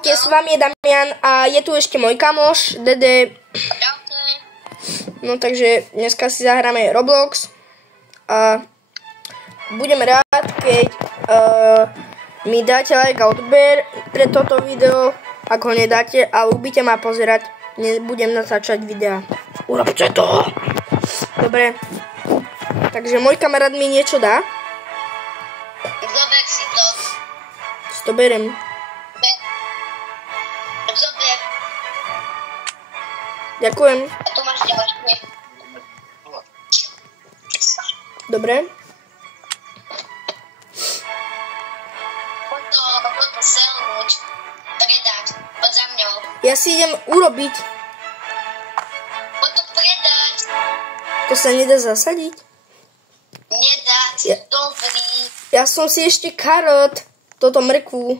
Čaute, s vami je Damian a je tu ešte môj kamoš, Dede. No takže dneska si zahráme Roblox a budem rád, keď mi dáte like a odber pre toto video. Ak ho nedáte a ľúbite ma pozerať, nebudem natáčať videa. Urobte to! Dobre, takže môj kamarát mi niečo dá. Zober si to. Si to berem. Zober. Ďakujem. A tu máš ďalšie. Dobre. Poď to selnúť. Predať. Poď za mňou. Ja si idem urobiť. Poď to predať. To sa nedá zasadiť? Nedá. Ja. Dobrý. Ja som si ešte karot, toto mrkvu,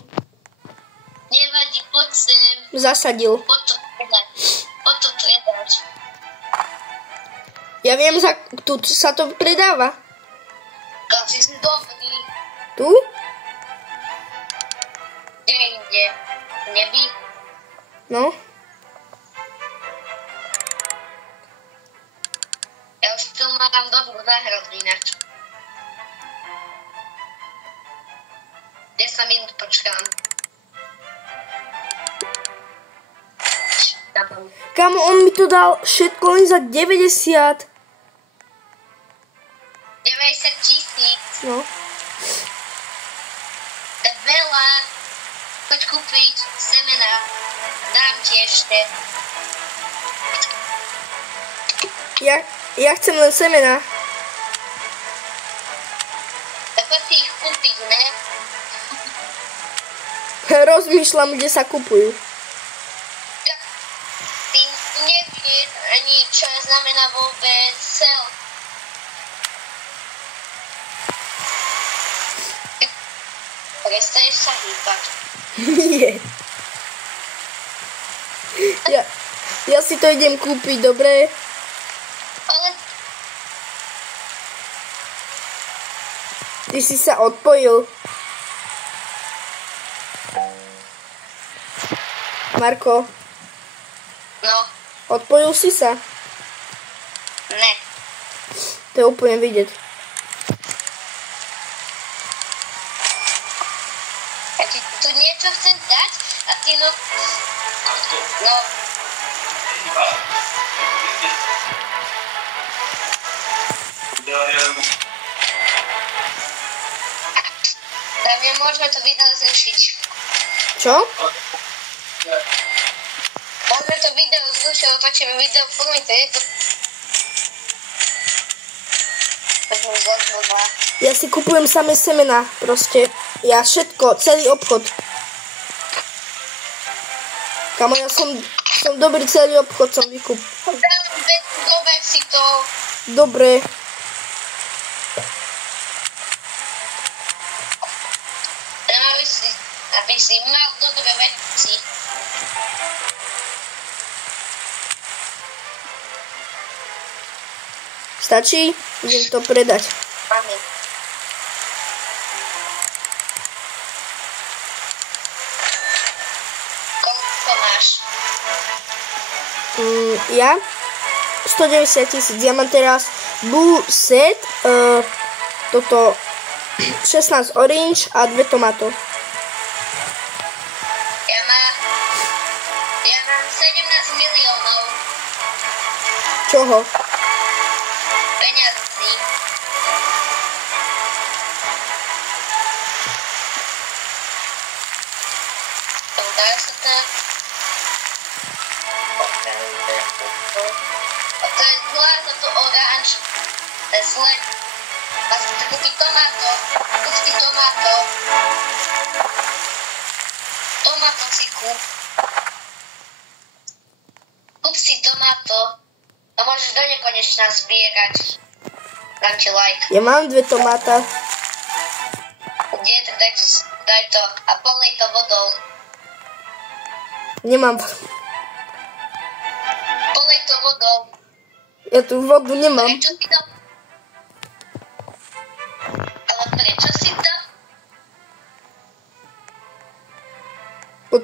Nevadí, poď sem. zasadil. Poď to predať. Poď to predať. Ja viem, tu sa to predáva. Kasi si dobrý. Tu? Kde inde? Neví. No. Ja už tu mám dobrú záhradu ináč. 10 minút počkám. Kamo, on mi to dal všetko len za 90. 90 000. No. To je veľa. Poď kúpiť semena. Dám ti ešte. Ja chcem len semena. Tak poď si ich kúpiť, ne? Rozmýšľam, kde sa kupujú. Ty nevieš ani, čo znamená vôbec sel. Prestaneš sa hýbať. Nie. Ja si to idem kúpiť, dobre? Ale Ty si sa odpojil. Marko, no, odpojil si sa? ne. To je úplne vidieť. Ja ti tu niečo chcem dať a ty no... No. Tam je možno to video zrušiť. Čo? Môžeme to video zrušiť, otočíme video v forme, to je to... Ja si kupujem samé semena, proste. Ja všetko, celý obchod. Kamo, ja som dobrý, celý obchod som vykup. Zober si to. Dobre. Aby si mal dobré veci. Stačí? Idem to predať. Mami. Koľko máš? Ja? 190 000. Ja mám teraz blue set, toto 16 orange a 2 tomato. Ja mám 17 miliónov Čoho? peňazí. Dá sa to... A to je zlá, toto oranž. To je zlé. A si to kúpi tomato. Kúp si tomato. Tomato si kúp. Kúp si tomato. A môžeš do nekonečna zbierať. Dám ti like. Ja mám 2 tomáta. Kde? Tak daj to. A polej to vodou. Nemám. Polej to vodou. Ja tu vodu nemám. Prečo si to? Ale prečo si to?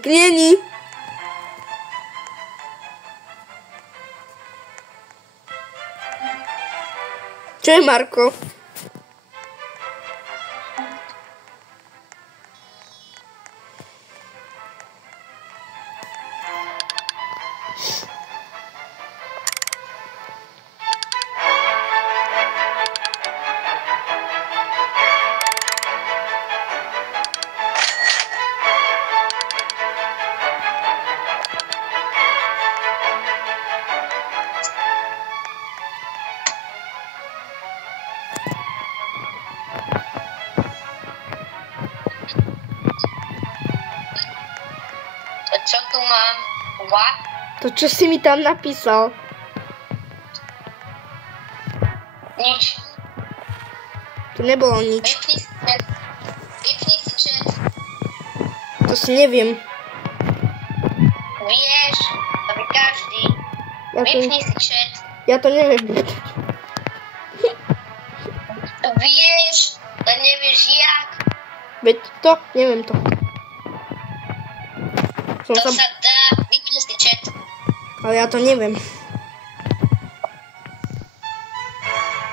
není. Čo je Marko? Čo tu mám? What? To, čo si mi tam napísal. Nič. Tu nebolo nič. Vypni si chat. Vypni si chat. To si neviem. Vieš, to by každý. Vypni si chat. Ja to neviem. Vieš, len nevieš jak. Veď to, neviem to. To sa dá. Vypni si chat. Ale ja to neviem.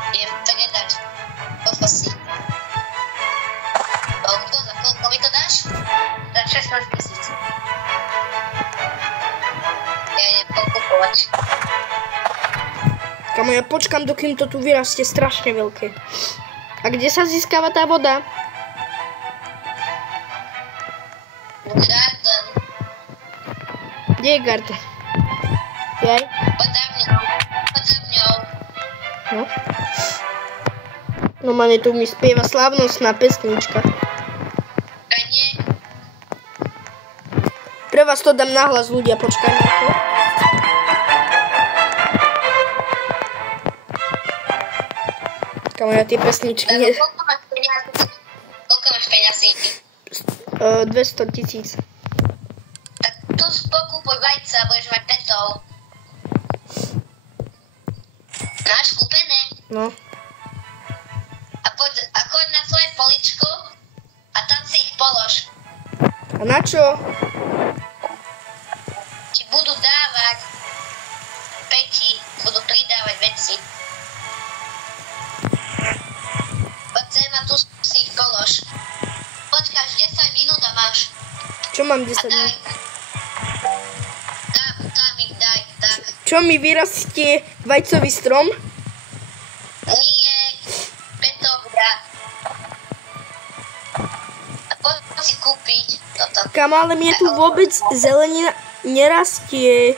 Viem to nedať. Koľko si? Koľko? Za koľko mi to dáš? Za 16 000. Ja idem pokupovať. Kamo, ja počkám, dokým to tu vyrastie strašne veľké. A kde sa získava tá voda? Garden. Kde je garden? Jaj? Poď za mňou. Poď za mňou. No. No mane, tu mi spieva slávnostná pesnička. Kaj nie. Pre vás to dám nahlas, ľudia, počkaj na to. Kamo, ja tie pesničky... Koľko máš peňazí? Koľko máš peňazí? 200 000. Tak tu pokupuj vajca, budeš mať petov. Máš kúpené? No. A choď na svoje poličko a tam si ich polož. A na čo? Ti budú dávať peti, budú pridávať veci. Poď sem a tu si ich polož. Počkáš 10 minút a máš. Čo mám A 10 daj. minút? Tam ich daj, tak. Čo mi vyrastie vajcový strom? Nie, petovia. A poď si kúpiť toto. Kam, ale mne tu vôbec zelenina nerastie.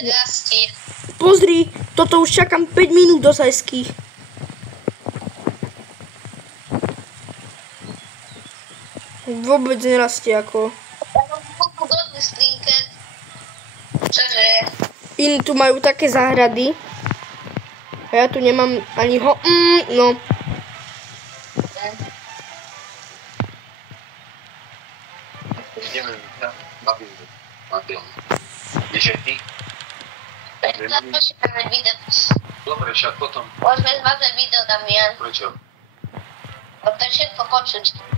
Rastie. Pozri, toto už čakám 5 minút do sajských. Vôbec nerastie ako. Ja mám kúpu godnú skrinke. Čože? Iní tu majú také záhrady. A ja tu nemám ani ho... no. Ideme na video. Víš, ty? Započítame video. Dobre, však potom. Môžeme zmazať video, Damian. Prečo? To je všetko počuť.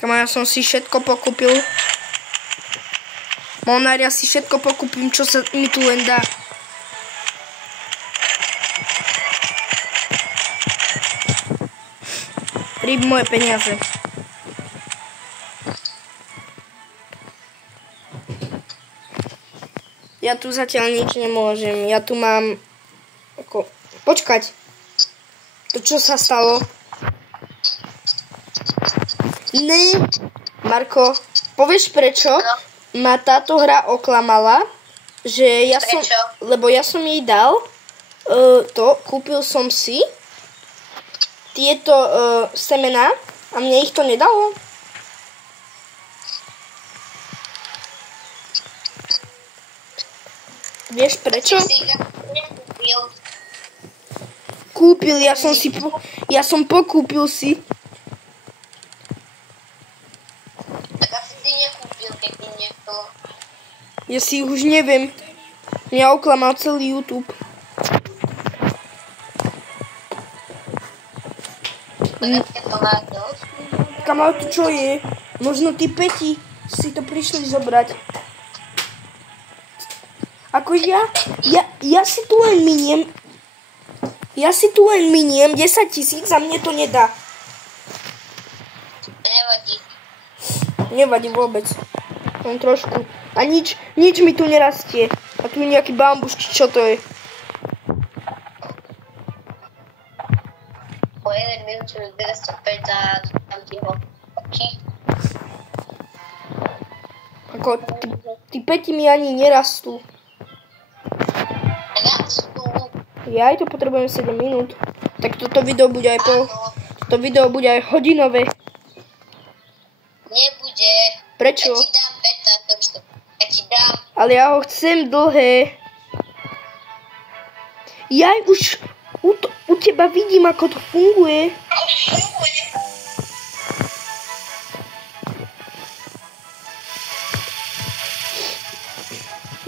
Kamo, ja som si všetko pokúpil. Monár, ja si všetko pokúpim, čo sa mi tu len dá. Ryb moje peniaze. Ja tu zatiaľ nič nemôžem. Ja tu mám... Ako... Počkať. To čo sa stalo? Ne, Marko, povieš prečo ma táto hra oklamala? Že ja som... Prečo? Lebo ja som jej dal kúpil som si tieto semená a mne ich to nedalo. Vieš prečo? Si ich nekúpil. Kúpil, ja som pokúpil si. Tak asi si nekúpil, keď ti niekto. Ja si už neviem. Mňa oklamal celý YouTube. To má dosť. Kamo, tu čo je? Možno tí Peti si to prišli zobrať. Ako ja si tu len miniem. Ja si tu len miniem 10 000 a mne to nedá. Nevadí. Nevadí vôbec. Len trošku. A nič mi tu nerastie. A tu je nejaký bambus, či čo to je? Po 1 minúte 205 a dám ti ho. Ako, tí Peti mi ani nerastú. Rastú. Ja aj to potrebujem 7 minút. Tak toto video bude aj toto video bude aj hodinové. Nebude. Prečo? Ja ti dám peta, ja ti dám. Ale ja ho chcem dlhé. Ja už u teba vidím, ako to funguje.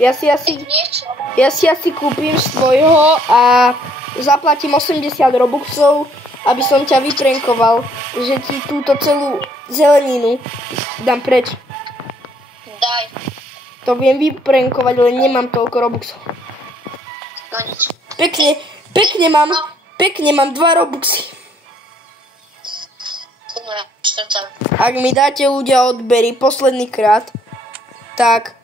Ja si asi kúpim svojho a zaplatím 80 robuxov, aby som ťa vyprenkoval, že ti túto celú zeleninu dám preč. Daj. To viem vyprenkovať, ale nemám toľko robuxov. No nič. Pekne mám 2 robuxy. Čo tam? Ak mi dáte ľudia odbery posledný krát, tak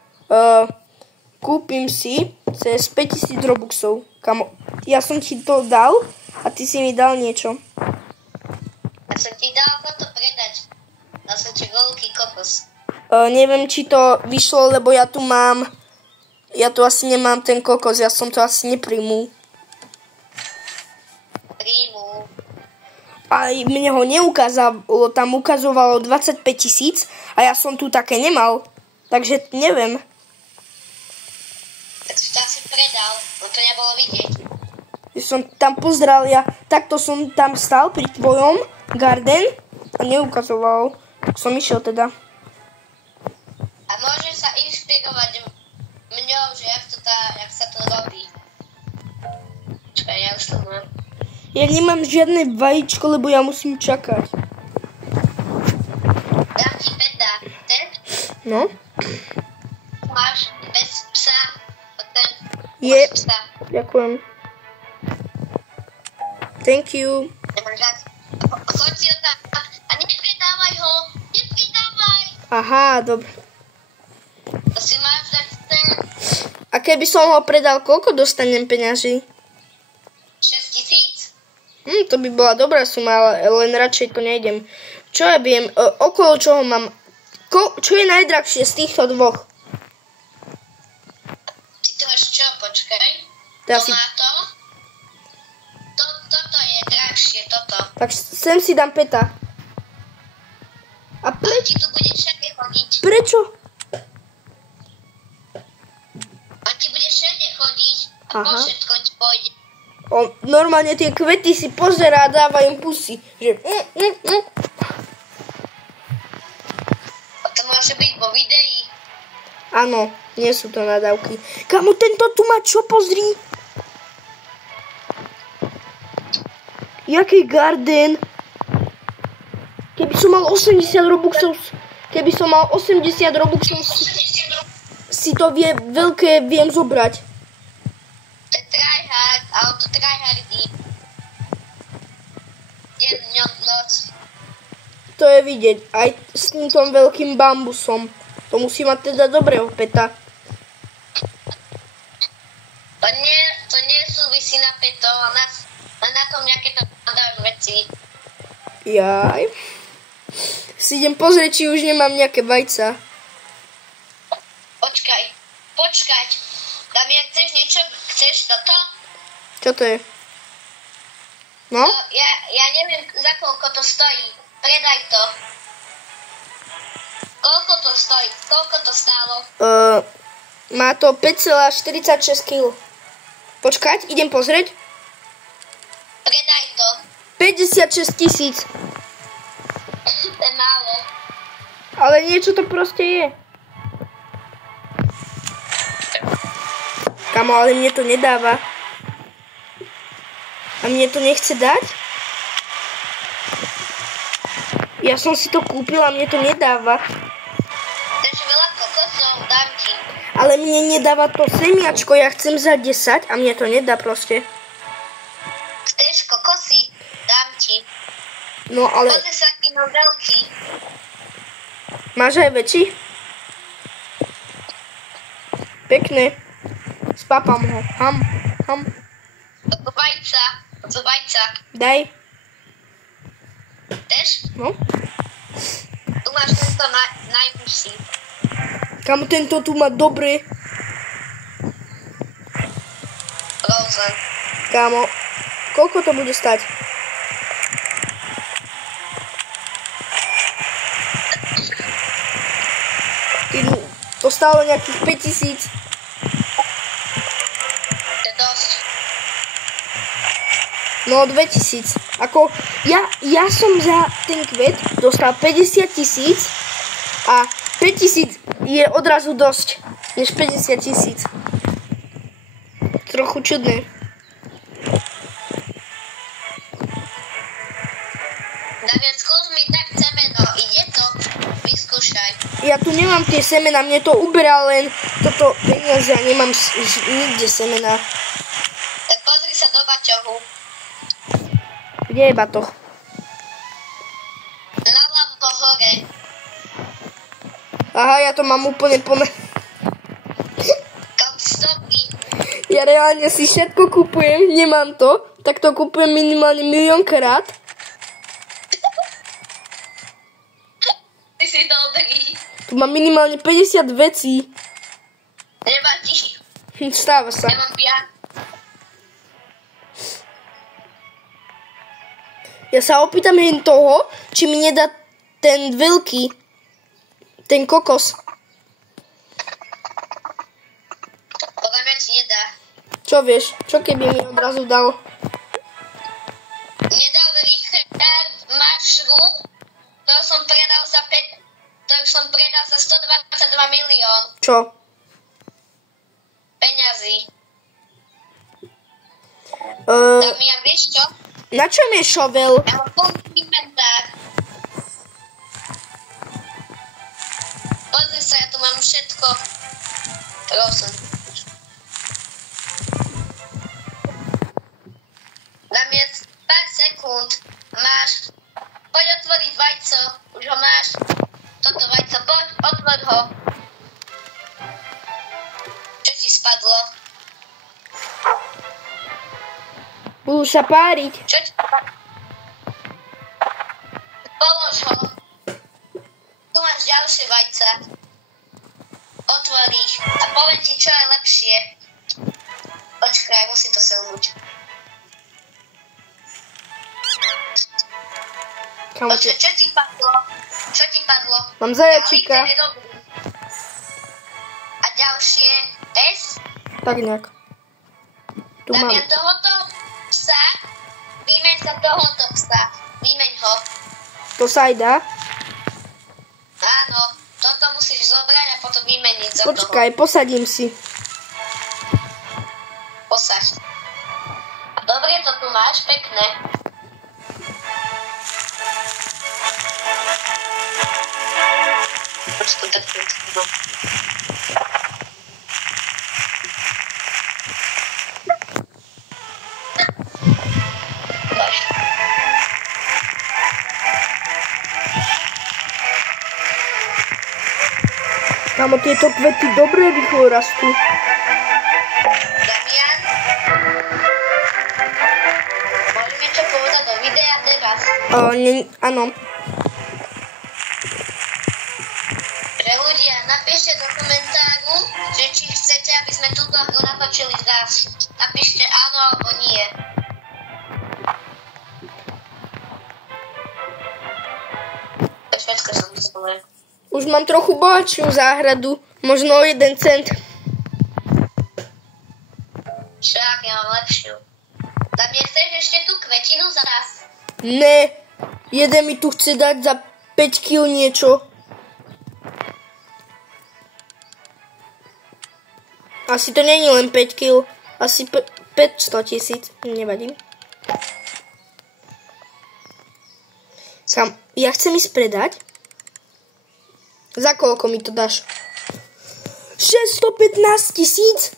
kúpim si cez 5000 robuxov. Kamo, ja som ti to dal a ty si mi dal niečo. Ja som ti dal to predať. Dal som ti veľký kokos. Neviem, či to vyšlo, lebo ja tu asi nemám ten kokos, ja som to asi nepríjmul. Príjmu. A mne ho neukázalo, tam ukazovalo 25 000 a ja som tu také nemal. Takže neviem. Tak si to asi predal, no to nebolo vidieť. Som tam pozrel, takto som tam stal pri tvojom garden a neukazoval. Tak som išiel teda. A môžem sa inšpirovať mňou, že jak sa to robí. Čakaj, ja už to mám. Ja nemám žiadne vajíčko, lebo ja musím čakať. Dám ti peta. Ten? No? Máš bez psa. Ten. Je. Máš psa. Ďakujem. Thank you. Nemáš rád. Choď si ho tam. A nepridávaj ho. Nepridávaj. Aha, dobre. To si máš dať ten. A keby som ho predal, koľko dostanem peňazí? 6000. To by bola dobrá suma, ale len radšej to nejdem. Čo ja viem, okolo čoho mám... Čo je najdrahšie z týchto dvoch? Ty to máš čo? Počkaj. To To má to. Toto je drahšie, toto. Tak sem si dám peta. A Ale ti tu bude všade chodiť. prečo? On ti bude všade chodiť. A po Aha. všetko ti pôjde. Normálne tie kvety si pozerá a dáva im pusy. Že... A to môže byť vo videi. Áno, nie sú to nadávky. Kamo, tento tu má čo? Pozri. Jaký garden. Keby som mal 80 robuxov, si to viem zobrať. To je tryhard, ale to tryhardí. Deň, noc. To je vidieť. Aj s týmto veľkým bambusom. To musí mať teda dobrého peta. To nesúvisí na peto, ale na tom, aké to dáš veci. Jaj. Si idem pozrieť, či už nemám nejaké vajca. Počkaj. Damian, chceš toto? Čo to je? No? Ja neviem, za koľko to stojí. Predaj to. Koľko to stojí? Koľko to stálo? Má to 5,46 kg. Počkať, idem pozrieť. Predaj to. 56 000. To je málo. Ale niečo to proste je. Kamo, ale mne to nedáva. A mne to nechce dať? Ja som si to kúpil a mne to nedáva. Takže veľa kokosov, dám ti. Ale mne nedáva to semiačko, ja chcem za 10 a mne to nedá proste. Chceš kokosy? Dám ti. No ale Pozri sa, aký mám veľký. máš aj väčší? Pekné. Spápam ho. Ham. Toto vajca. Daj. Chceš? No. Tu máš tento najvyšší. Kamo, tento tu má dobrý. Frozen. Kámo, koľko to bude stať? To stálo nejakých 5000. To je dosť. No 2000. Ako, ja som za ten kvet dostal 50 000 a 5000 je odrazu dosť, než 50 000. Trochu čudné. David, skús mi tak semeno, ide to? Vyskúšaj. Ja tu nemám tie semena, mne to uberá len toto peniaze a nemám nikde semena. Tak pozri sa do baťohu. Kde je batoh? Naľavo hore. Aha, ja to mám úplne Kom stopy. Ja reálne si všetko kupujem, nemám to, tak to kupujem minimálne 1 000 000 krát. Ty si dobrý. Tu mám minimálne 50 vecí. Nevadí. Stáva sa. Ja mám viac. Ja sa opýtam jen toho, či mi nedá ten veľký, ten kokos. Podľa mňa ti nedá. Čo vieš? Čo keby mi odrazu dal? Nedal Richard mushroom, ktorú som predal za 122 milión Čo? peňazí. Uh, Damian, vieš čo? na čom je šovel? Ja mám plný inventár. Pozri sa, ja tu mám všetko. Frozen. Damian, pár sekúnd. Máš. Poď otvoriť vajco. Už ho máš. Toto vajco, poď, otvor ho. Čo ti spadlo? Budú sa páriť. Čo ti spadlo? Polož ho. Tu máš ďalšie vajca. Otvor ich a poviem ti, čo je lepšie. Počkaj, musím to selnúť. Kamo, Čo ti padlo? Čo ti padlo? mám zajačíka. Liter je dobrý. A ďalšie S? Tak nejak. Tu mám. Damian, tohoto psa, vymeň sa tohoto psa. Vymeň ho. To sa aj dá. Áno, toto musíš zobrať a potom vymeniť za toho. Počkaj, posadím si. Posaď. A dobre to tu máš, pekné. Počkaj, tak to. Kamo, tieto kvety dobre rýchlo rastú. Damian, môžem niečo povedať do videa teraz? Áno. Pre ľudia, napíšte do komentáru, že či chcete, aby sme túto hru natočili zás. Napíšte áno alebo nie. To je všetko, som chcel. Už mám trochu bohatšiu záhradu. Možno o 1 cent. Však, ja mám lepšiu. Damian, chceš ešte tú kvetinu za nás? Ne. Jeden mi tu chce dať za 5 kg niečo. Asi to není len 5 kg. Asi 500 000. Nevadí. Ja chcem ísť predať. Za koľko mi to dáš? 615 000?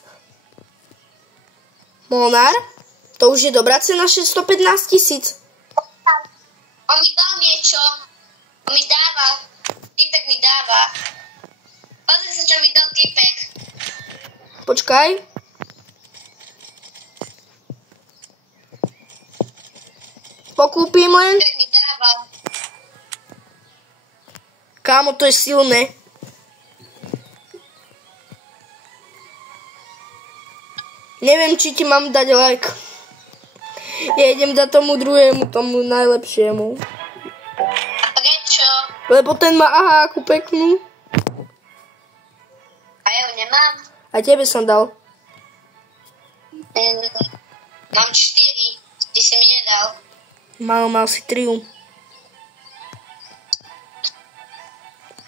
Molnár? To už je dobrá cena, 615 000. On mi dal niečo. On mi dáva. Typek mi dáva. Pozri sa, čo mi dal typek. Počkaj. Pokúpim len. Typek mi dával. Kámo, to je silné. Neviem, či ti mám dať like. Ja idem dať tomu druhému, tomu najlepšiemu. A prečo? Lebo ten má aháku peknú. A ja ju nemám. A tebe som dal. Mám 4. Ty si mi nedal. Mal si 3.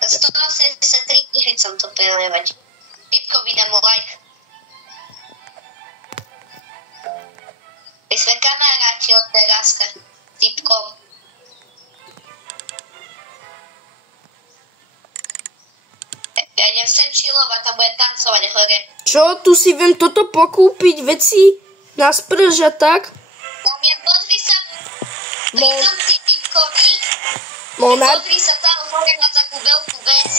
Za 183 000 som to prelievať. Typko mi dám mu like. My sme kamaráti od teraz s typkom. Ja idem sem chillovať, tam budem tancovať hore. Čo? Tu si viem toto pokúpiť veci na sprž a tak? Damien, pozri sa pri tom typkovi. Molnár? Pozri sa tam hore na takú veľkú vec.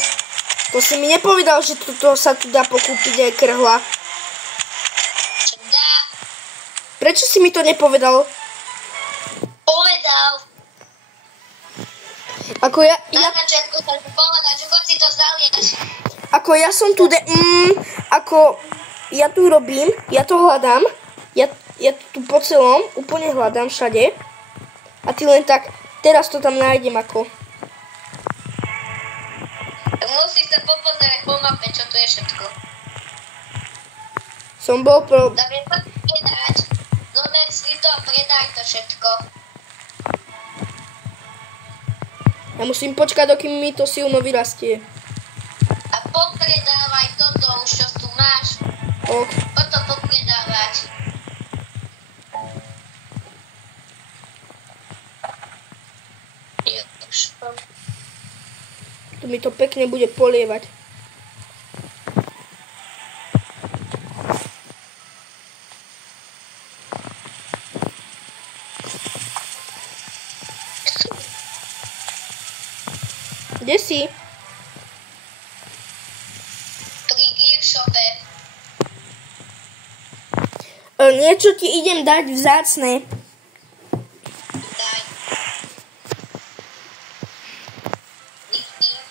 To si mi nepovedal, že toto sa tu dá pokúpiť aj krhla. Čo dá? Prečo si mi to nepovedal? Povedal. Ako ja Na začiatku som ti povedal, že koľko si to zalieš. ako ja som tu ako ja tu robím, ja to hľadám, ja tu po celom úplne hľadám všade a ty len tak, teraz to tam nájdem ako. Musíš sa popozerať po mape, čo tu je všetko. Som bol pro... Dobre, poď predať. Zober si to a predaj to všetko. Ja musím počkať, dokým mi to silno vyrastie. A popredávaj toto už, čo tu máš. Ok. Poď to popredávať. Tu mi to pekne bude polievať. Kde si? Pri gear shope. Niečo ti idem dať vzácne. Daj. Díky.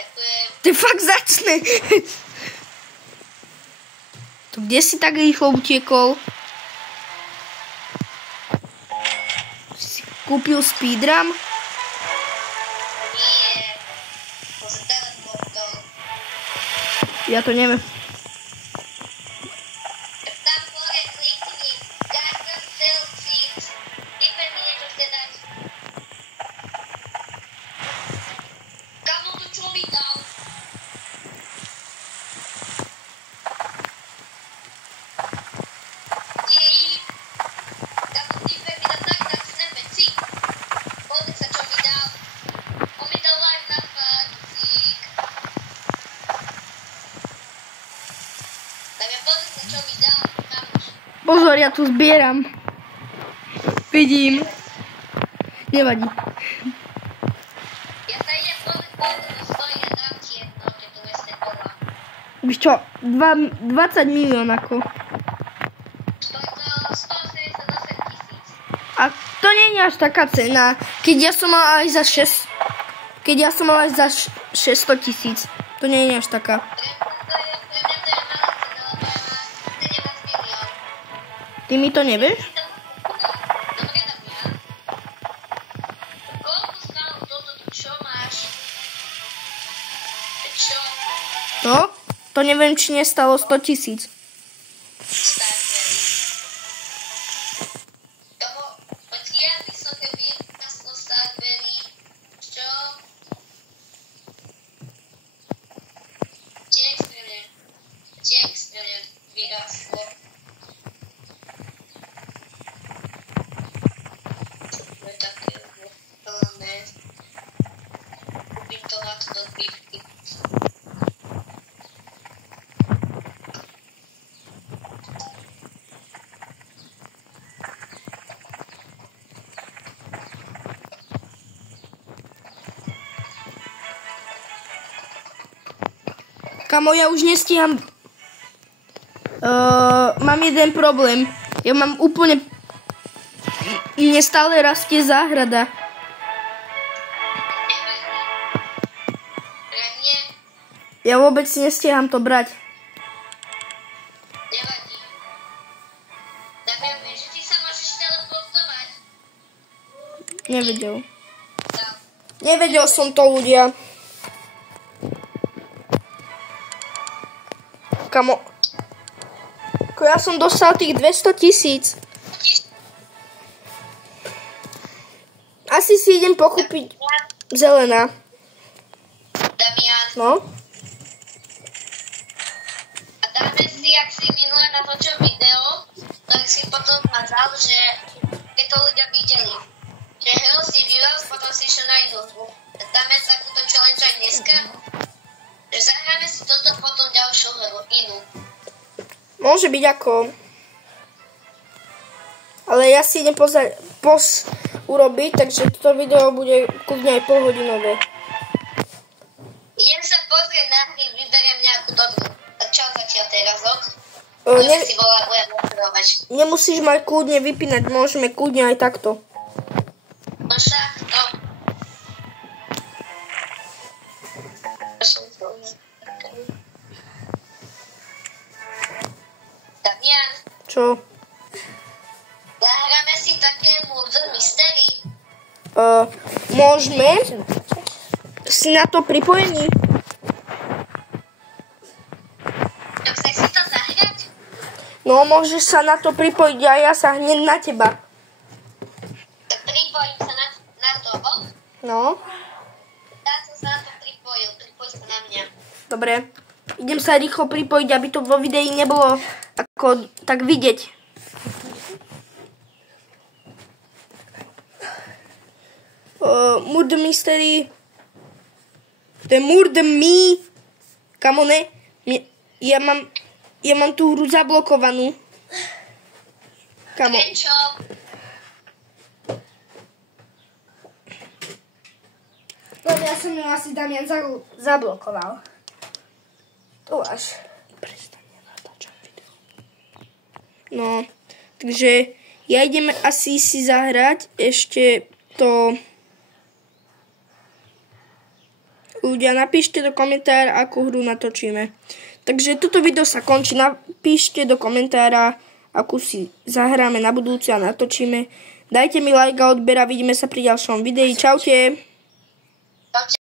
Ďakujem. To je fakt vzácne. To kde si tak rýchlo utiekol? Si kúpil speedrun? Nie. To sa teleportol. Ja to neviem. Tam hore klikni. Garden Sale Seeds. Typer mi niečo chce dať. Kamo, to čo mi dal? Dík. Kamo, Typer mi dá tak veci. Pozri sa, čo mi dal. On mi dal live na fakt. Dík. Damien, pozri sa, čo mi dal. Kamoš. Pozor, ja tu zbieram. Vidím. Nevadí. Ja sa idem pozrieť, koľko stojí a dám ti jedno, že tu je $100. Víš čo, 20 milión ako. Stojí to 178 000. A to nie je až taká cena. Keď ja som mal aj za 600 000. To nie je až taká. Pre mňa to je malá cena, lebo ja mám 17 milión. Ty mi to nevieš? Dobre, Damian. Koľko stálo toto, čo máš? Čo? To neviem, či nestalo 100 000. Starberry. Tomo, odkiaľ vysoké vyrastlo Starberry? Čo? Kde extrémne vyrastlo? Čo je to? Kamo, ja už nestíham. Mám jeden problém. Ja mám úplne... Mne stále rastie záhrada. Ja vôbec si nestíham to brať. Nevadí. Damian, vieš, že ty sa môžeš teleportovať? Nevedel. No. Nevedel som to, ľudia. Kamo, ako ja som dostal tých 200 000. Asi si idem pokúpiť zelená. Damian, No? a dáme si, ak si minule natočil video, tak si potom zmazal, že keď to ľudia videli. Že hru si vyval, potom si išiel na inú hru. Dáme takúto challenge aj dneska. Že zahráme si toto, potom ďalšiu hru, inú. Môže byť ako. Ale ja si idem urobiť, takže toto video bude kľudne aj polhodinové. Idem sa pozrieť na hry, vyberiem nejakú dobrú. A čo zatiaľ teraz, ok? Budeme si budeme provať. Nemusíš mať kľudne vypínať, môžeme kľudne aj takto. No však, no. Damian, Čo? zahráme si také Murder Mystery. Môžeme. Si na to pripojený? Chceš si to zahrať? No, môžeš sa na to pripojiť a ja sa hneď na teba. Pripojím sa na to, ok? No, Ja som sa na to pripojil, pripoj sa na mňa. dobre. Idem sa rýchlo pripojiť, aby to vo videi nebolo ako tak vidieť. Murder Mystery. To je Murder Me. Kamo, ne? Ja mám tú hru zablokovanú. Kamo. Neviem čo. Dobre, ja som ju asi Damian zablokoval. Tu až. No, takže ja idem asi si zahrať ešte to. Ľudia, napíšte do komentára, akú hru natočíme. Takže toto video sa končí. Napíšte do komentára, akú si zahráme na budúce a natočíme. Dajte mi like a odber a vidíme sa pri ďalšom videi. Čaute.